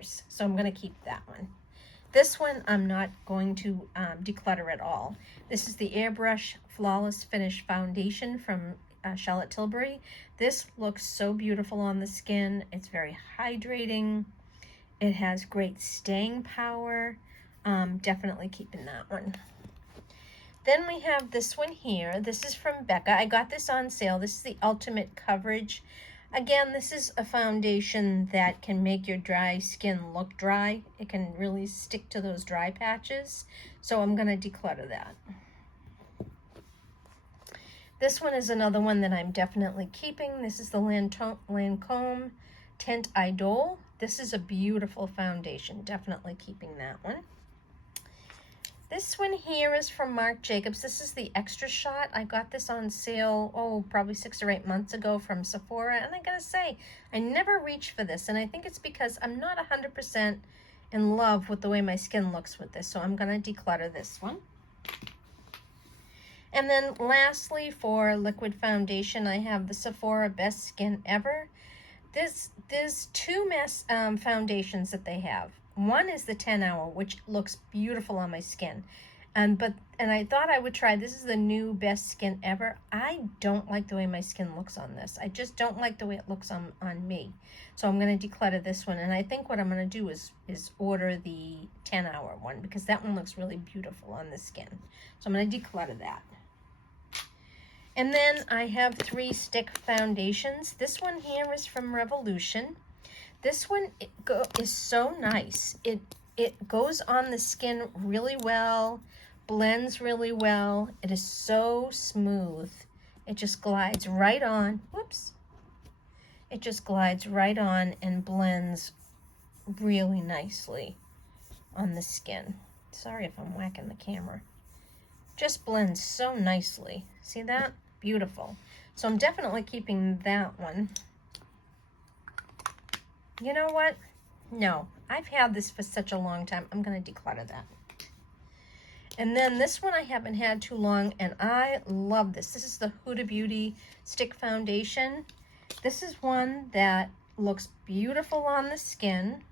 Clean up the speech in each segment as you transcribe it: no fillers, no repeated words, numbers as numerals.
So I'm going to keep that one. This one I'm not going to declutter at all. This is the Airbrush Flawless Finish Foundation from Charlotte Tilbury. This looks so beautiful on the skin. It's very hydrating. It has great staying power. Definitely keeping that one. Then we have this one here. This is from Becca. I got this on sale. This is the Ultimate Coverage. Again, this is a foundation that can make your dry skin look dry. It can really stick to those dry patches. So I'm going to declutter that. This one is another one that I'm definitely keeping. This is the Lancome Tint Idol. This is a beautiful foundation. Definitely keeping that one. This one here is from Marc Jacobs. This is the Extra Shot. I got this on sale, probably 6 or 8 months ago from Sephora. And I gotta say, I never reach for this. And I think it's because I'm not 100% in love with the way my skin looks with this. So I'm gonna declutter this one. And then lastly, for liquid foundation, I have the Sephora Best Skin Ever. There's two foundations that they have. One is the 10 hour, which looks beautiful on my skin. And I thought I would try, this is the new Best Skin Ever. I don't like the way my skin looks on this. I just don't like the way it looks on me. So I'm going to declutter this one. And I think what I'm going to do is order the 10 hour one, because that one looks really beautiful on the skin. So I'm going to declutter that. And then I have 3 stick foundations. This one here is from Revolution. This one is so nice. It goes on the skin really well, blends really well. It is so smooth. It just glides right on. Whoops. It just glides right on and blends really nicely on the skin. Sorry if I'm whacking the camera. Just blends so nicely. See that? Beautiful. So I'm definitely keeping that one. You know what? No, I've had this for such a long time. I'm going to declutter that. And then this one I haven't had too long, and I love this. This is the Huda Beauty Stick Foundation. This is one that looks beautiful on the skin.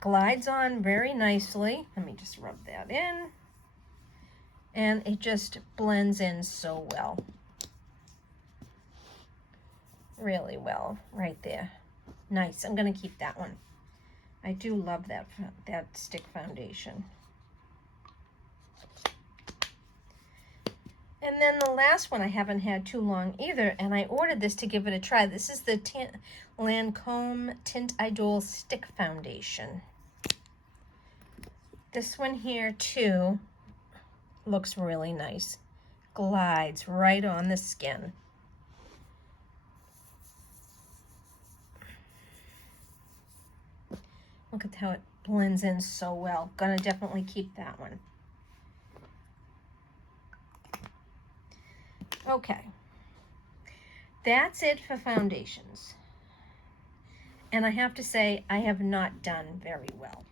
Glides on very nicely. Let me just rub that in. And it just blends in so well. Really well right there. Nice. I'm going to keep that one. I do love that stick foundation. And then the last one I haven't had too long either, and I ordered this to give it a try. This is the Lancome Tint Idol Stick Foundation. This one here too looks really nice. Glides right on the skin. Look at how it blends in so well. Gonna definitely keep that one. Okay. That's it for foundations. And I have to say, I have not done very well.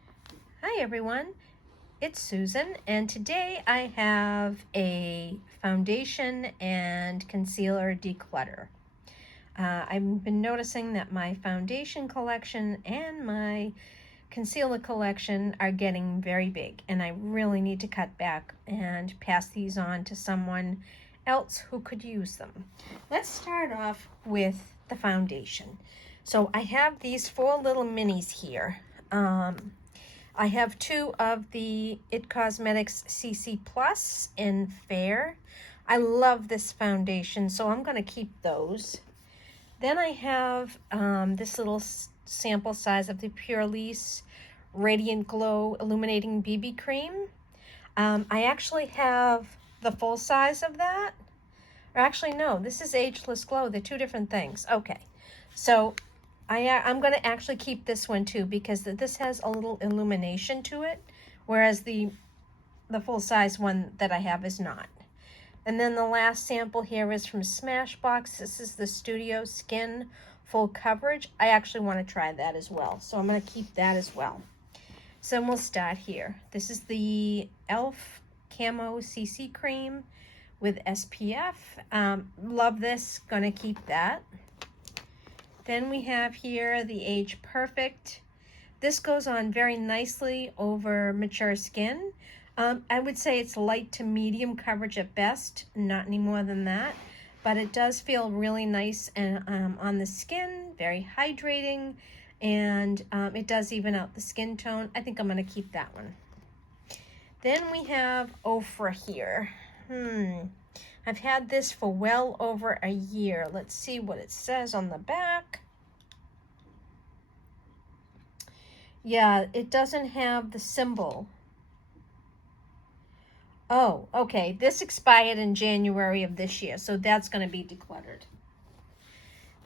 Hi everyone, it's Susan, and today I have a foundation and concealer declutter. I've been noticing that my foundation collection and my concealer collection are getting very big, and I really need to cut back and pass these on to someone else who could use them. Let's start off with the foundation. So I have these 4 little minis here. I have 2 of the It Cosmetics CC Plus in Fair. I love this foundation, so I'm going to keep those. Then I have this little sample size of the Purlisse Radiant Glow Illuminating BB Cream. I actually have the full size of that. Or actually, no, this is Ageless Glow. They're 2 different things. Okay, so I'm going to actually keep this one too, because this has a little illumination to it, whereas the full size one that I have is not. And then the last sample here is from Smashbox. This is the Studio Skin Full Coverage. I actually want to try that as well, so I'm going to keep that as well. So we'll start here. This is the e.l.f. Camo Cc Cream with SPF. Love this, going to keep that. Then we have here the Age Perfect. This goes on very nicely over mature skin. I would say it's light to medium coverage at best, not any more than that. But it does feel really nice and on the skin, very hydrating, and it does even out the skin tone. I think I'm going to keep that one. Then we have Ofra here. I've had this for well over a year. Let's see what it says on the back. Yeah, it doesn't have the symbol. Oh, okay. This expired in January of this year, so that's going to be decluttered.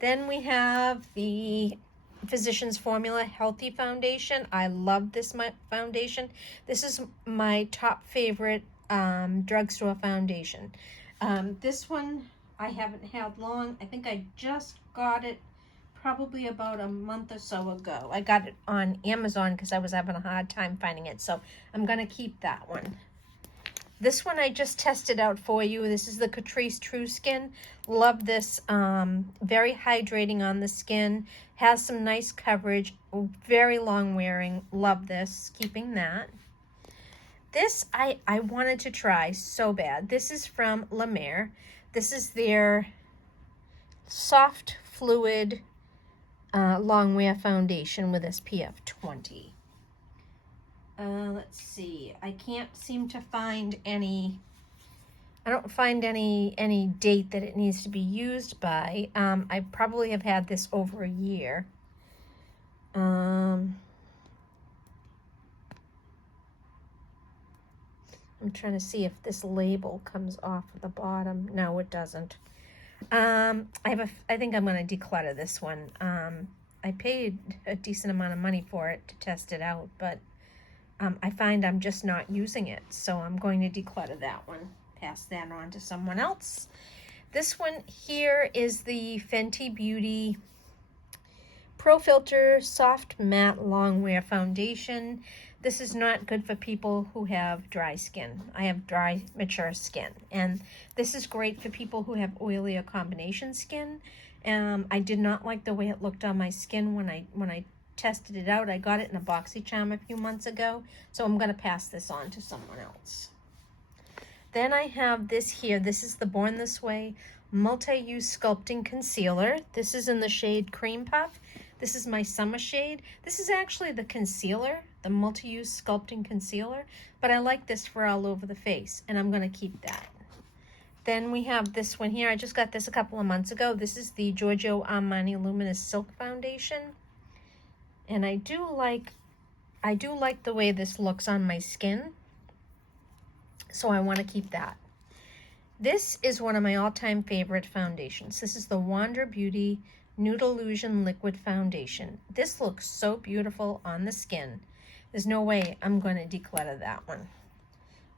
Then we have the Physicians Formula Healthy Foundation. I love this foundation. This is my top favorite drugstore foundation. This one I haven't had long. I think I just got it probably about a month or so ago. I got it on Amazon because I was having a hard time finding it, so I'm going to keep that one. This one I just tested out for you. This is the Catrice True Skin. Love this. Very hydrating on the skin. Has some nice coverage. Very long wearing. Love this. Keeping that. This I wanted to try so bad. This is from La Mer. This is their soft fluid Longwear foundation with SPF 20. Let's see. I can't seem to find any. I don't find any date that it needs to be used by. I probably have had this over a year. I'm trying to see if this label comes off of the bottom. No, it doesn't. I think I'm going to declutter this one. I paid a decent amount of money for it to test it out, but I find I'm just not using it, so I'm going to declutter that one. Pass that on to someone else. This one here is the Fenty Beauty Pro Filter Soft Matte Longwear Foundation. This is not good for people who have dry skin. I have dry, mature skin, and this is great for people who have oily or combination skin. I did not like the way it looked on my skin when I tested it out. I got it in a BoxyCharm a few months ago, so I'm going to pass this on to someone else. Then I have this here. This is the Born This Way Multi-Use Sculpting Concealer. This is in the shade Cream Puff. This is my summer shade. This is actually the concealer, the Multi-Use Sculpting Concealer, but I like this for all over the face, and I'm going to keep that. Then we have this one here. I just got this a couple of months ago. This is the Giorgio Armani Luminous Silk Foundation. And I do like the way this looks on my skin, so I want to keep that. This is one of my all-time favorite foundations. This is the Wander Beauty Nude Illusion Liquid Foundation. This looks so beautiful on the skin. There's no way I'm going to declutter that one.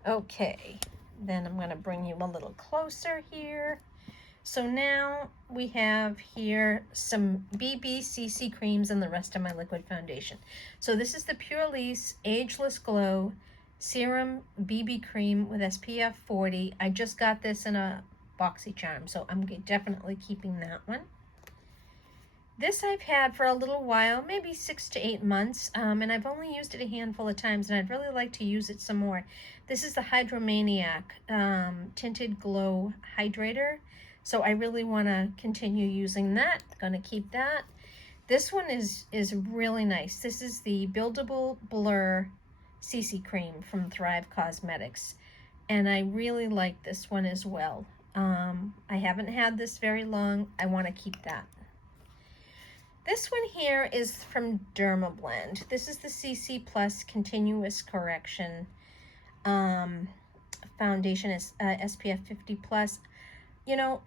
Okay, then I'm going to bring you a little closer here. So now we have here some CC creams and the rest of my liquid foundation. So this is the Purelisse Ageless Glow Serum BB Cream with SPF 40. I just got this in a BoxyCharm, so I'm definitely keeping that one. This I've had for a little while, maybe 6 to 8 months, and I've only used it a handful of times, and I'd really like to use it some more. This is the Hydromaniac Tinted Glow Hydrator, so I really want to continue using that. Going to keep that. This one is really nice. This is the Buildable Blur CC Cream from Thrive Cosmetics, and I really like this one as well. I haven't had this very long. I want to keep that. This one here is from Dermablend. This is the CC Plus Continuous Correction Foundation, SPF 50 Plus. You know,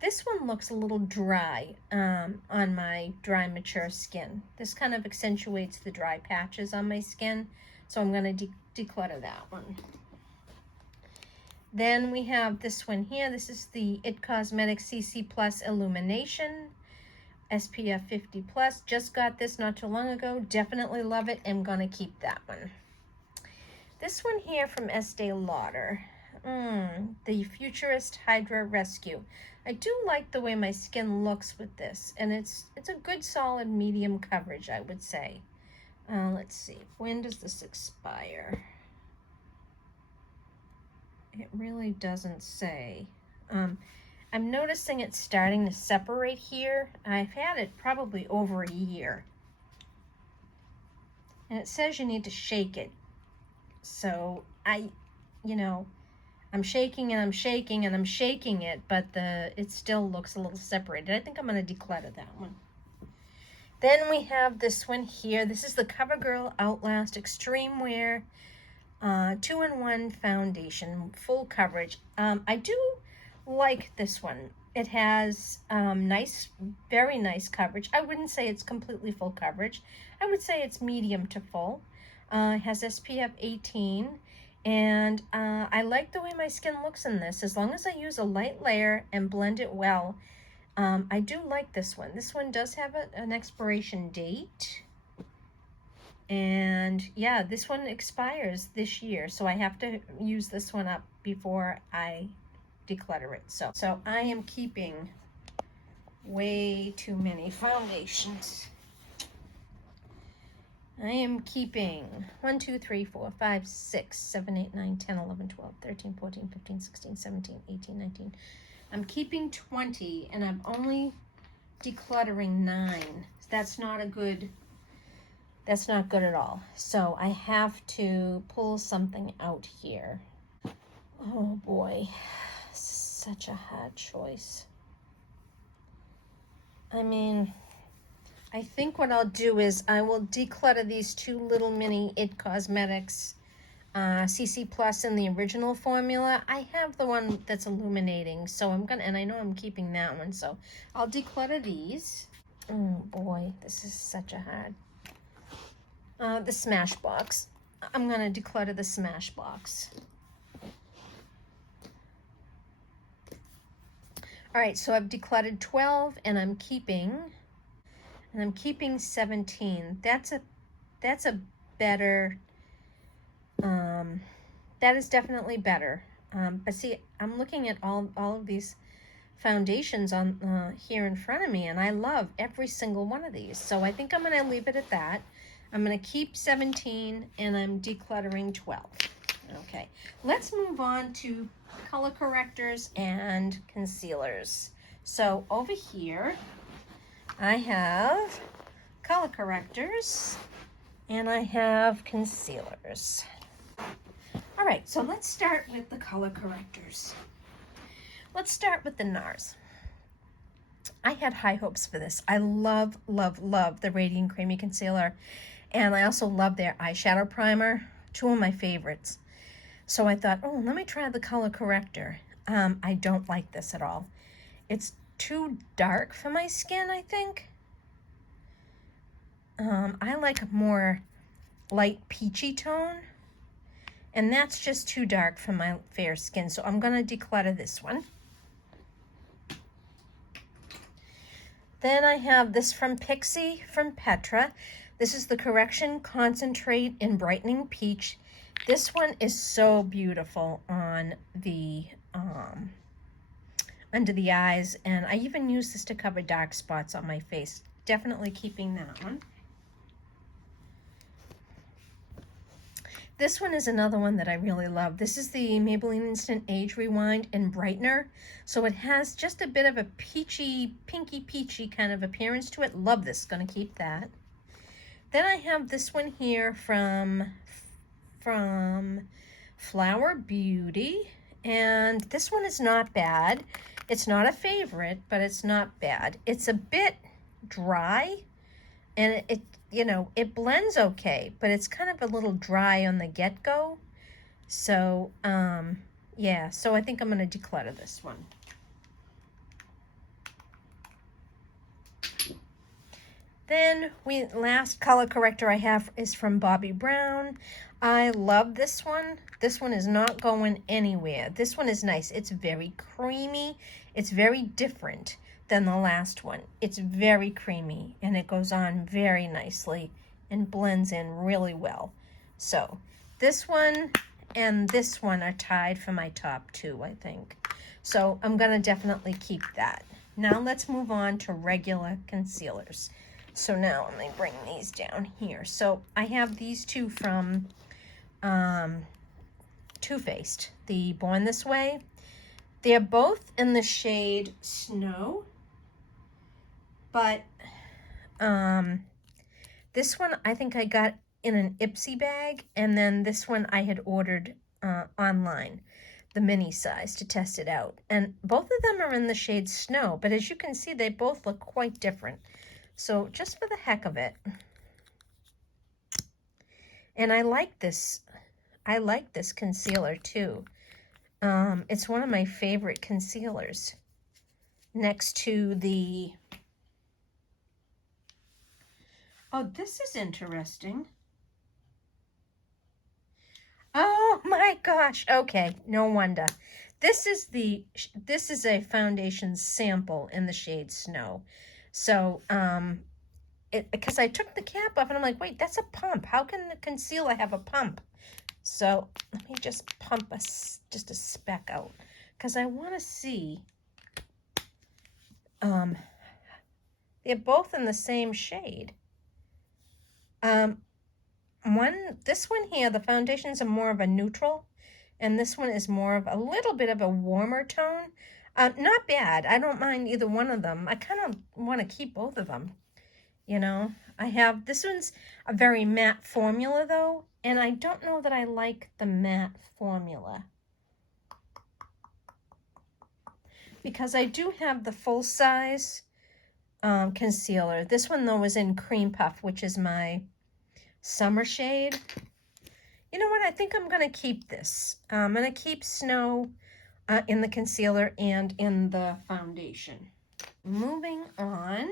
this one looks a little dry on my dry, mature skin. This kind of accentuates the dry patches on my skin, so I'm going to declutter that one. Then we have this one here. This is the IT Cosmetics CC Plus Illumination SPF 50 Plus. Just got this not too long ago. Definitely love it. I'm going to keep that one. This one here from Estee Lauder. The Futurist Hydra Rescue. I do like the way my skin looks with this, and it's a good solid medium coverage, I would say. Let's see, when does this expire? It really doesn't say. I'm noticing it's starting to separate here. I've had it probably over a year. And it says you need to shake it. So I'm shaking and I'm shaking and I'm shaking it, but it still looks a little separated. I think I'm going to declutter that one. Then we have this one here. This is the Covergirl Outlast Extreme Wear 2-in-1 foundation, full coverage. I do like this one. It has nice, very nice coverage. I wouldn't say it's completely full coverage. I would say it's medium to full. It has SPF 18, and I like the way my skin looks in this. As long as I use a light layer and blend it well, I do like this one. This one does have an expiration date. And yeah, this one expires this year, so I have to use this one up before I declutter it. So I am keeping way too many foundations. I am keeping 1, 2, 3, 4, 5, 6, 7, 8, 9, 10, 11, 12, 13, 14, 15, 16, 17, 18, 19. I'm keeping 20, and I'm only decluttering 9. That's not good at all. So I have to pull something out here. Oh boy, such a hard choice. I mean, I think what I'll do is I will declutter these two little mini It Cosmetics CC Plus in the original formula. I have the one that's illuminating, so and I know I'm keeping that one, so I'll declutter these. Oh boy, this is such a hard. The Smashbox. I'm going to declutter the Smashbox. All right, so I've decluttered 12, and I'm keeping 17. That's a better. That is definitely better. But see, I'm looking at all of these foundations on here in front of me, and I love every single one of these. So I think I'm going to leave it at that. I'm going to keep 17, and I'm decluttering 12. Okay, let's move on to color correctors and concealers. So over here, I have color correctors, and I have concealers. All right, so let's start with the color correctors. Let's start with the Nars. I had high hopes for this. I love, love, love the Radiant Creamy Concealer. And I also love their eyeshadow primer, two of my favorites. So I thought, oh, let me try the color corrector. I don't like this at all. It's too dark for my skin, I think. I like a more light peachy tone. And that's just too dark for my fair skin. So I'm going to declutter this one. Then I have this from Pixie from Petra. This is the Correction Concentrate in Brightening Peach. This one is so beautiful on the under the eyes, and I even use this to cover dark spots on my face. Definitely keeping that one. This one is another one that I really love. This is the Maybelline Instant Age Rewind and Brightener. So it has just a bit of a peachy, pinky peachy kind of appearance to it. Love this, gonna keep that. Then I have this one here from Flower Beauty, and this one is not bad. It's not a favorite, but it's not bad. It's a bit dry, and it blends okay, but it's kind of a little dry on the get-go. So, yeah, so I think I'm going to declutter this one. Then last color corrector I have is from Bobbi Brown. I love this one. This one is not going anywhere. This one is nice. It's very creamy. It's very different than the last one. It's very creamy, and it goes on very nicely and blends in really well. So this one and this one are tied for my top two, I think. So I'm going to definitely keep that. Now let's move on to regular concealers. So now let me bring these down here. So I have these two from Too Faced, the Born This Way. They're both in the shade Snow, but this one I think I got in an Ipsy bag, and then this one I had ordered online, the mini size, to test it out. And both of them are in the shade Snow, but as you can see, they both look quite different. So just for the heck of it, and I like this concealer too. It's one of my favorite concealers next to the, oh, this is interesting. Oh my gosh. Okay, no wonder. This is a foundation sample in the shade Snow. So, because I took the cap off and I'm like, wait, that's a pump. How can the concealer have a pump? So let me just pump just a speck out, because I want to see. They're both in the same shade. This one here, the foundations are more of a neutral, and this one is more of a little bit of a warmer tone. Not bad. I don't mind either one of them. I kind of want to keep both of them. You know, this one's a very matte formula though, and I don't know that I like the matte formula, because I do have the full size concealer. This one though is in Cream Puff, which is my summer shade. You know what? I think I'm going to keep this. I'm going to keep Snow in the concealer and in the foundation. Moving on.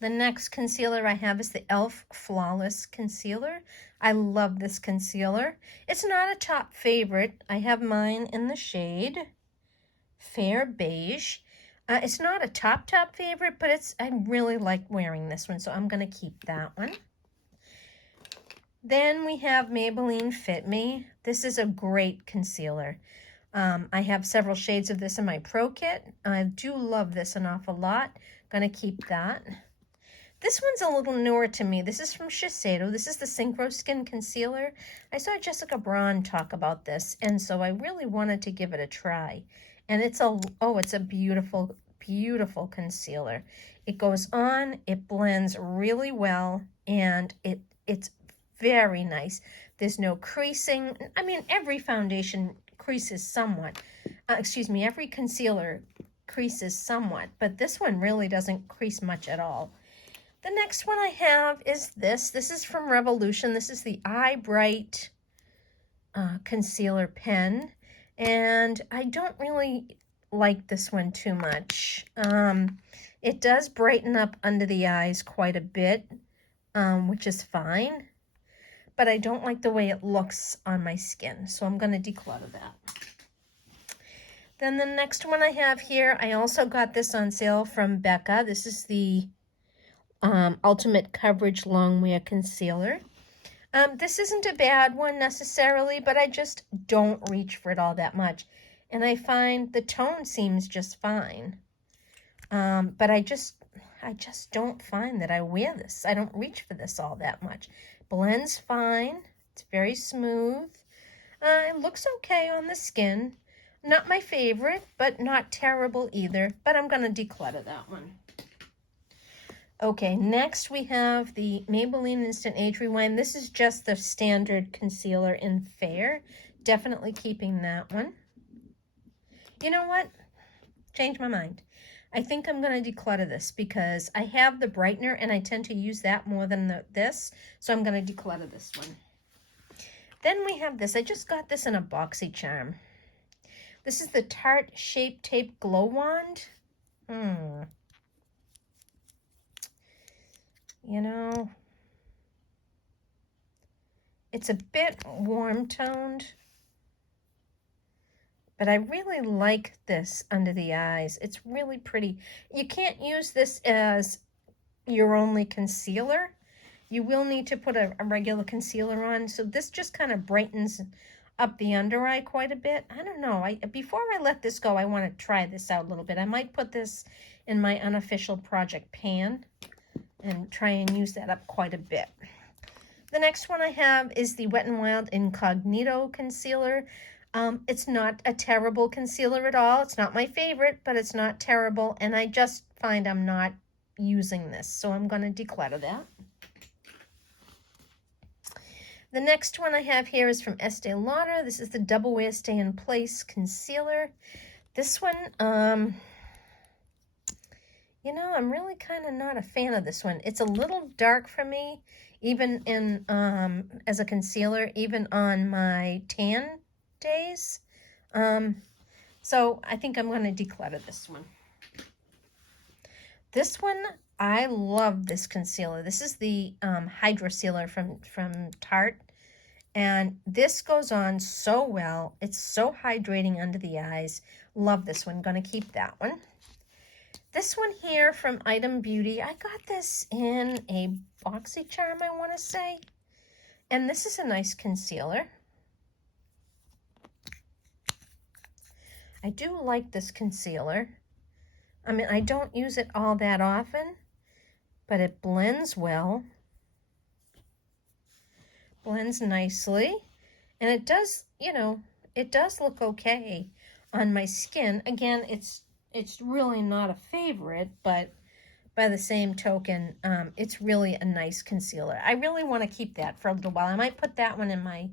The next concealer I have is the e.l.f. Flawless Concealer. I love this concealer. It's not a top favorite. I have mine in the shade Fair Beige. It's not a top favorite, but I really like wearing this one, so I'm going to keep that one. Then we have Maybelline Fit Me. This is a great concealer. I have several shades of this in my Pro Kit. I do love this an awful lot. Going to keep that. This one's a little newer to me. This is from Shiseido. This is the Synchro Skin Concealer. I saw Jessica Braun talk about this, and so I really wanted to give it a try. And it's a beautiful, beautiful concealer. It goes on, it blends really well, and it's very nice. There's no creasing. I mean, every foundation creases somewhat. Every concealer creases somewhat, but this one really doesn't crease much at all. The next one I have is this. This is from Revolution. This is the Eye Bright concealer pen, and I don't really like this one too much. It does brighten up under the eyes quite a bit, which is fine, but I don't like the way it looks on my skin, so I'm going to declutter that. Then the next one I have here, I also got this on sale from Becca. This is the Ultimate Coverage Longwear Concealer. This isn't a bad one necessarily, but I just don't reach for it all that much. And I find the tone seems just fine. But I just don't find that I wear this. I don't reach for this all that much. Blends fine. It's very smooth. It looks okay on the skin. Not my favorite, but not terrible either. But I'm going to declutter that one. Okay, next we have the Maybelline Instant Age Rewind. This is just the standard concealer in Fair. Definitely keeping that one. You know what? Change my mind. I think I'm going to declutter this because I have the brightener and I tend to use that more than this. So I'm going to declutter this one. Then we have this. I just got this in a BoxyCharm. This is the Tarte Shape Tape Glow Wand. You know, it's a bit warm toned, but I really like this under the eyes. It's really pretty. You can't use this as your only concealer. you will need to put a regular concealer on. So this just kind of brightens up the under eye quite a bit. I don't know. Before I let this go, I want to try this out a little bit. I might put this in my unofficial project pan and try and use that up quite a bit. The next one I have is the Wet n Wild Incognito Concealer. It's not a terrible concealer at all. It's not my favorite, but it's not terrible. And I just find I'm not using this. So I'm going to declutter that. The next one I have here is from Estee Lauder. This is the Double Wear Stay in Place Concealer. This one, you know, I'm really kind of not a fan of this one. It's a little dark for me, even in as a concealer, even on my tan days. So I think I'm going to declutter this one. This one, I love this concealer. This is the Hydra Sealer from Tarte. And this goes on so well. It's so hydrating under the eyes. Love this one. Going to keep that one. This one here from Item Beauty. I got this in a BoxyCharm, I want to say. And this is a nice concealer. I do like this concealer. I mean, I don't use it all that often, but it blends well. Blends nicely. And it does, you know, it does look okay on my skin. Again, it's really not a favorite, but by the same token, it's really a nice concealer. I really want to keep that for a little while. I might put that one in my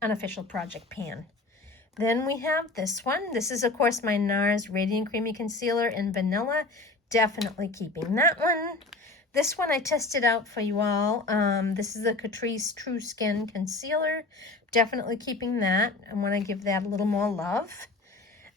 unofficial project pan. Then we have this one. This is, of course, my Nars Radiant Creamy Concealer in Vanilla. Definitely keeping that one. This one I tested out for you all. This is the Catrice True Skin Concealer. Definitely keeping that. I want to give that a little more love.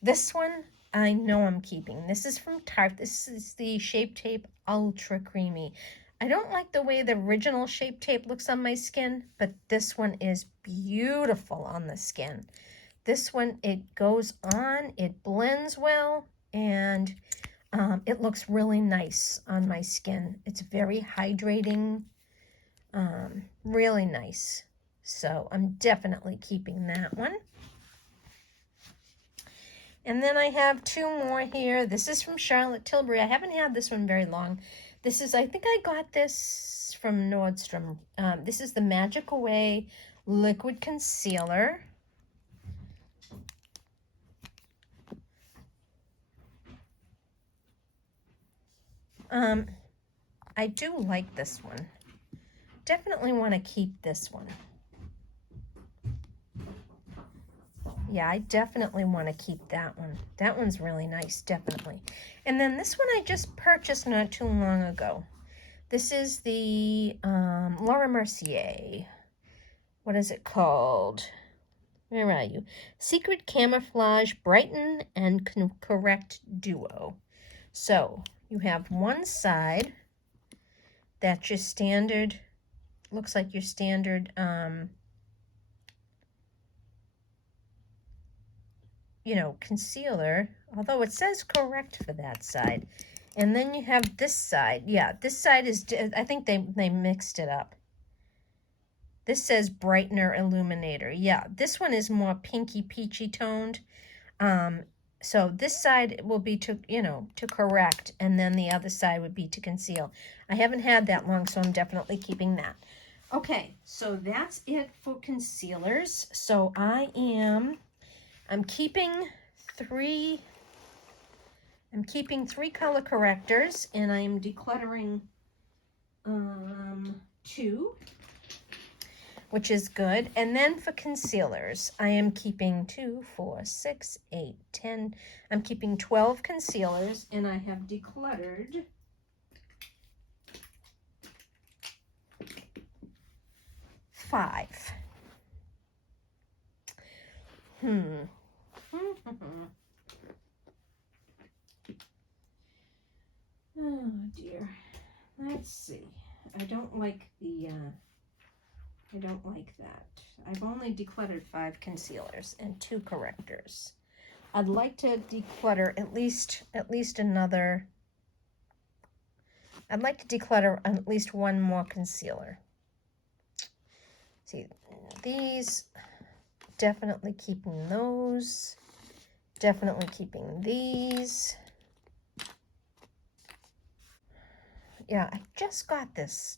This one, I know I'm keeping. This is from Tarte. This is the Shape Tape Ultra Creamy. I don't like the way the original Shape Tape looks on my skin, but this one is beautiful on the skin. This one, it goes on, it blends well, and it looks really nice on my skin. It's very hydrating, really nice. So I'm definitely keeping that one. And then I have two more here. This is from Charlotte Tilbury. I haven't had this one very long. This is, I think I got this from Nordstrom. This is the Magic Away Liquid Concealer. I do like this one. Definitely want to keep this one. Yeah, I definitely want to keep that one. That one's really nice, definitely. And then this one I just purchased not too long ago. This is the Laura Mercier. What is it called? Where are you? Secret Camouflage Brighten and Correct Duo. So you have one side that's your standard, looks like your standard, you know, concealer, although it says correct for that side. And then you have this side. Yeah, this side is, I think they mixed it up. This says Brightener Illuminator. Yeah, this one is more pinky peachy toned. So this side will be to, you know, to correct, and then the other side would be to conceal. I haven't had that long, so I'm definitely keeping that. Okay, so that's it for concealers. So I'm keeping three color correctors, and I am decluttering 2. Which is good. And then for concealers, I am keeping 2, 4, 6, 8, 10. I'm keeping 12 concealers, and I have decluttered 5. Oh dear. Let's see. I don't like that. I've only decluttered 5 concealers and 2 correctors. I'd like to declutter at least another I'd like to declutter at least one more concealer. See, these, definitely keeping those. Definitely keeping these. Yeah, I just got this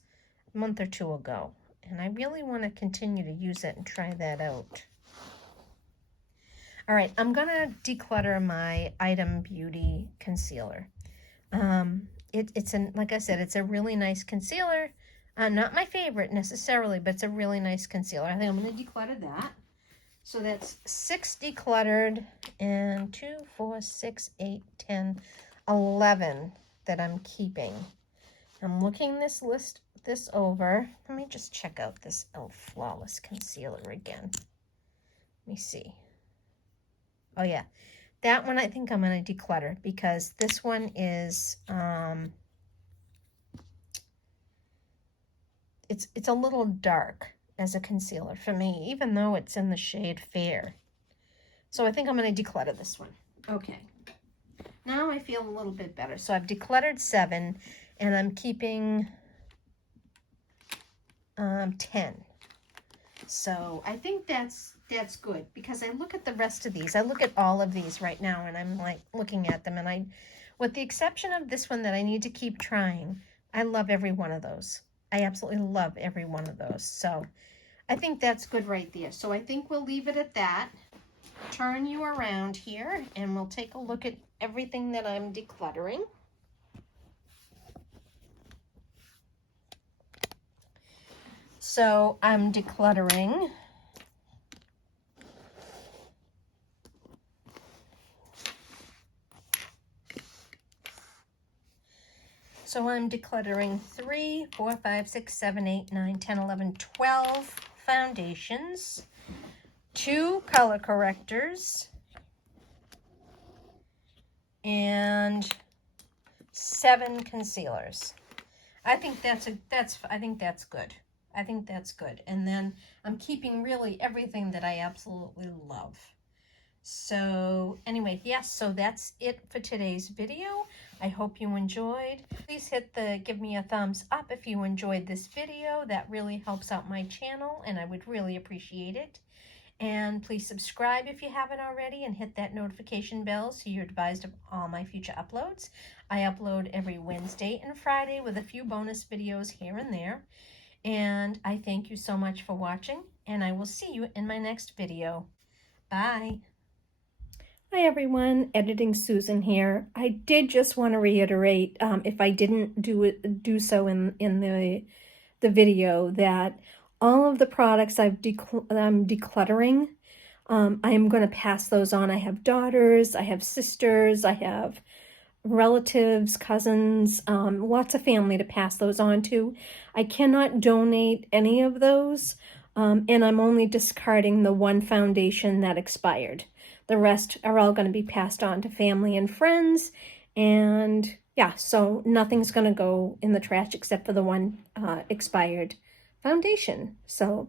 a month or two ago, and I really want to continue to use it and try that out. All right, I'm going to declutter my Item Beauty concealer. It's like I said, it's a really nice concealer. Not my favorite necessarily, but it's a really nice concealer. I think I'm going to declutter that. So that's 6 decluttered and 2, 4, 6, 8, 10, 11 that I'm keeping. I'm looking this over. Let me just check out this Flawless concealer again. Let me see. Oh yeah, that one I think I'm going to declutter because this one is it's a little dark as a concealer for me, even though it's in the shade Fair. So I think I'm going to declutter this one. Okay. Now I feel a little bit better. So I've decluttered 7 and I'm keeping 10. So I think that's good because I look at the rest of these. I look at all of these right now and I'm like looking at them, and with the exception of this one that I need to keep trying, I love every one of those. I absolutely love every one of those. So I think that's good right there. So I think we'll leave it at that. Turn you around here and we'll take a look at everything that I'm decluttering. So I'm decluttering I'm decluttering 3, 4, 5, 6, 7, 8, 9, 10, 11, 12 foundations, 2 color correctors, and 7 concealers. I think that's good. I think that's good. And then I'm keeping really everything that I absolutely love. So anyway, yes, so that's it for today's video. I hope you enjoyed. Please give me a thumbs up if you enjoyed this video. That really helps out my channel and I would really appreciate it. And please subscribe if you haven't already and hit that notification bell so you're advised of all my future uploads. I upload every Wednesday and Friday with a few bonus videos here and there. And I thank you so much for watching, and I will see you in my next video. Bye. Hi everyone, Editing Susan here. I did just want to reiterate, if I didn't do so in the video, that all of the products I'm decluttering, I am going to pass those on. I have daughters, I have sisters, I have relatives, cousins, lots of family to pass those on to. I cannot donate any of those, and I'm only discarding the one foundation that expired. The rest are all going to be passed on to family and friends, and yeah, so nothing's going to go in the trash except for the one expired foundation. So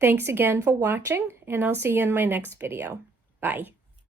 thanks again for watching, and I'll see you in my next video. Bye.